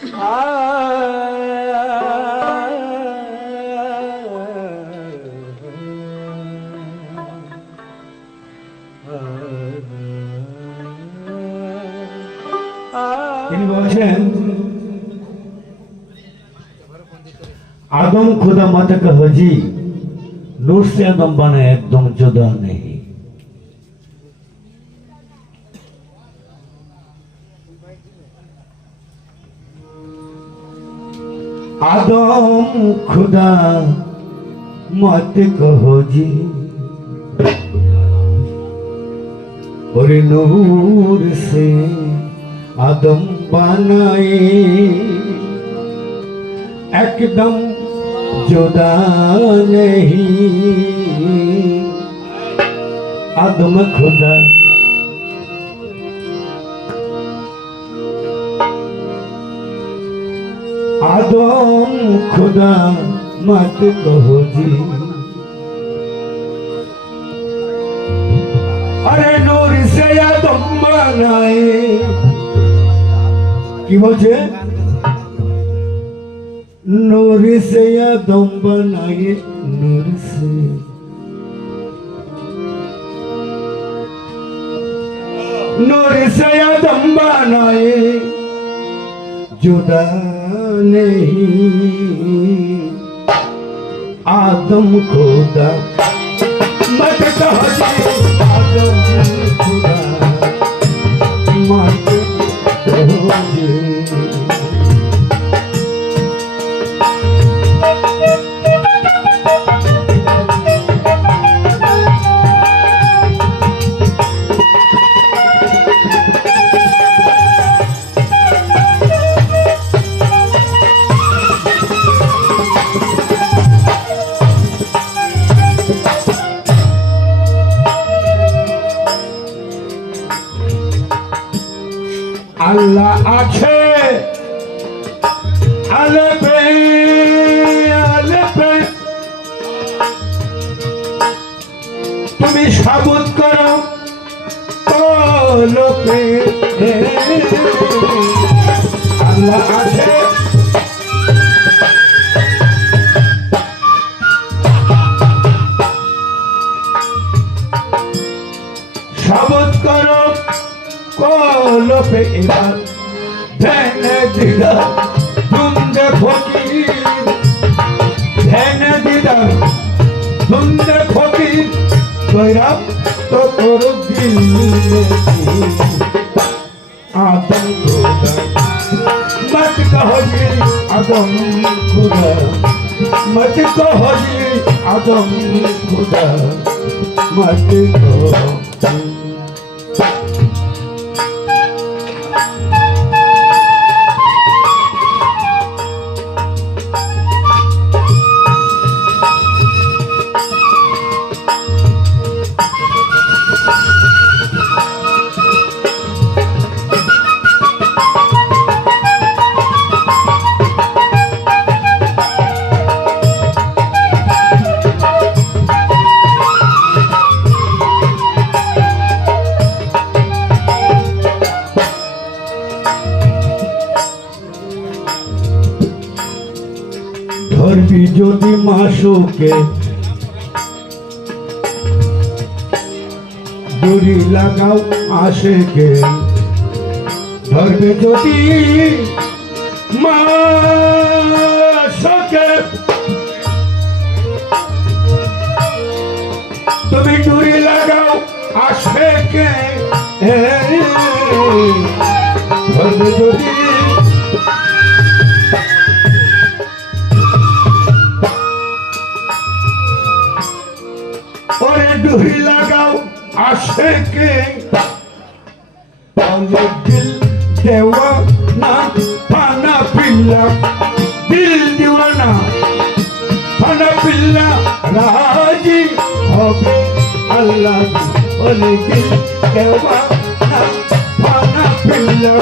তিনি বলছেন আদম খুদা মাতা কা হজি নূর আদম বানা একদম যদা নেই। आदम खुदा मत कहो जी और नूर से आदम बनाए एकदम जुदा नहीं आदम खुदा आदम खुदा मत कहो जी अरे नूर से आदम बनाए কি বলছে नूर से आदम बनाए नूर से नूर से आदम बनाए जुदा नहीं आदम खुदा मत कहो जी, आदम खुदा मत कहो जी। আল্লাহ আছে। আলেপে আলেপে। তুমি সাবুত করো আল্লাহ ধ্যান দিদার, সুন্দর ফকি বৈরাম তো তোর দিল আদম খোদা মত কহো জি আদম খোদা মত কহো জি আদম খোদা মত কহো যদি মাসুকে দড়ি লাগাও আশেকে ধরবে যদি মাসুকে তুমি ডুরি লাগাও আশেকে ধরবে যদি ওরে ডুহি লাগাও আশেকে তাহলে দিল দেওয়া না পানা পিল্লা। দিল দিওয়ানা পানা পিল্লা। রাজি হবে আল্লাহ ওরে দিল দেওয়া না পানা পিল্লা।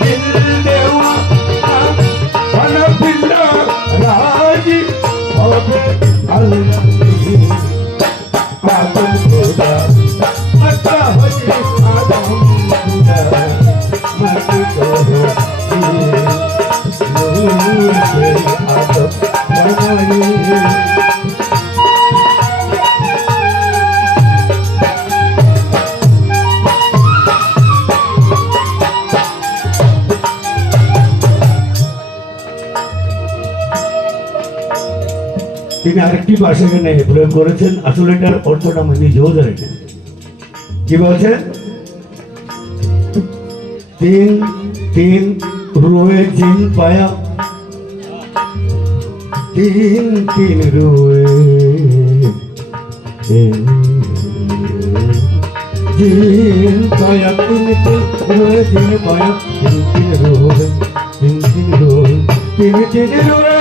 দিল দেওয়া না পানা পিল্লা। রাজি হবে আল্লাহ। আদম খোদা তিনি আরেকটি ভাষা এখানে প্রয়োগ করেছেন। আসলে এটার অর্থটা আমি নিজেও জানি না। কি বলছেন তিন তিন, রুয়ে জিন পায়া। তিন তিন রুয়ে জিন পায়া। তিন তিন রুয়ে জিন পায়া। তিন তিন রুয়ে তিন তিন রুয়ে। তিন তিন রুয়ে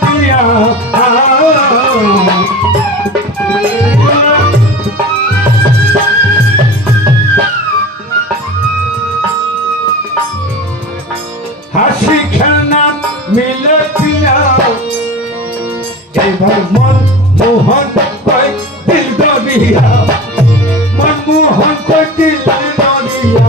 পিয়া হাসি খেলনা মিলে পিয়া এবার মন মোহন কয় দিল দরিয়া? মন মোহন দিল দরিয়া?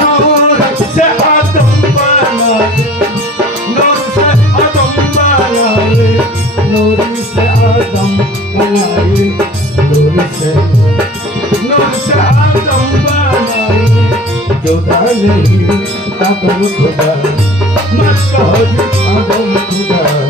जुदा नहीं आदम खुदा मत कहो जी आदम खुदा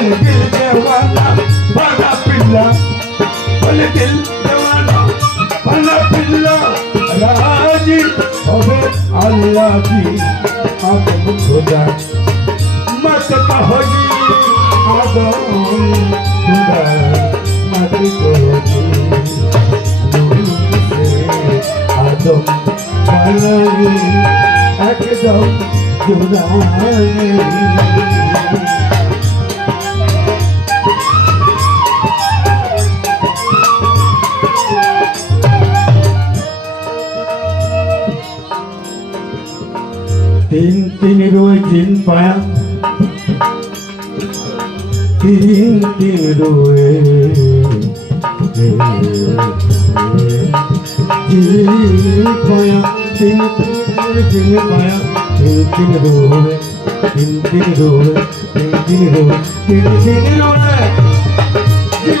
বলে দিল দেওয়ানা বানা পিল্লা বলে দিল দেওয়ানা বানা পিল্লা রাজি হবে আল্লাহ কি আদম খোদা মত কহি আদম খোদা মত কহি আদম বানাই একদম জুনাই নেই তিন তিন রোয় তিন পায়া। তিন তিন রোয়ে তিন পায়া। তিন তিন পায়া। তিন তিন রোয়ে তিন তিন রোয়ে তিন তিন রোয়ে তিন তিন রোয়ে তিন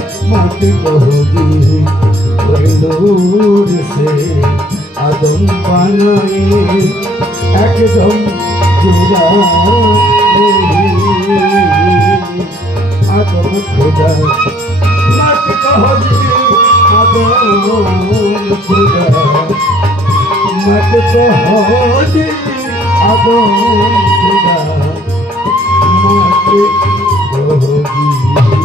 मौत मोदी दूर से আদম পানায়ে একদম জোড়া আদম খোদা। মত কহজি আদম খোদা। মত কহজি আদম খোদা। মত কহজি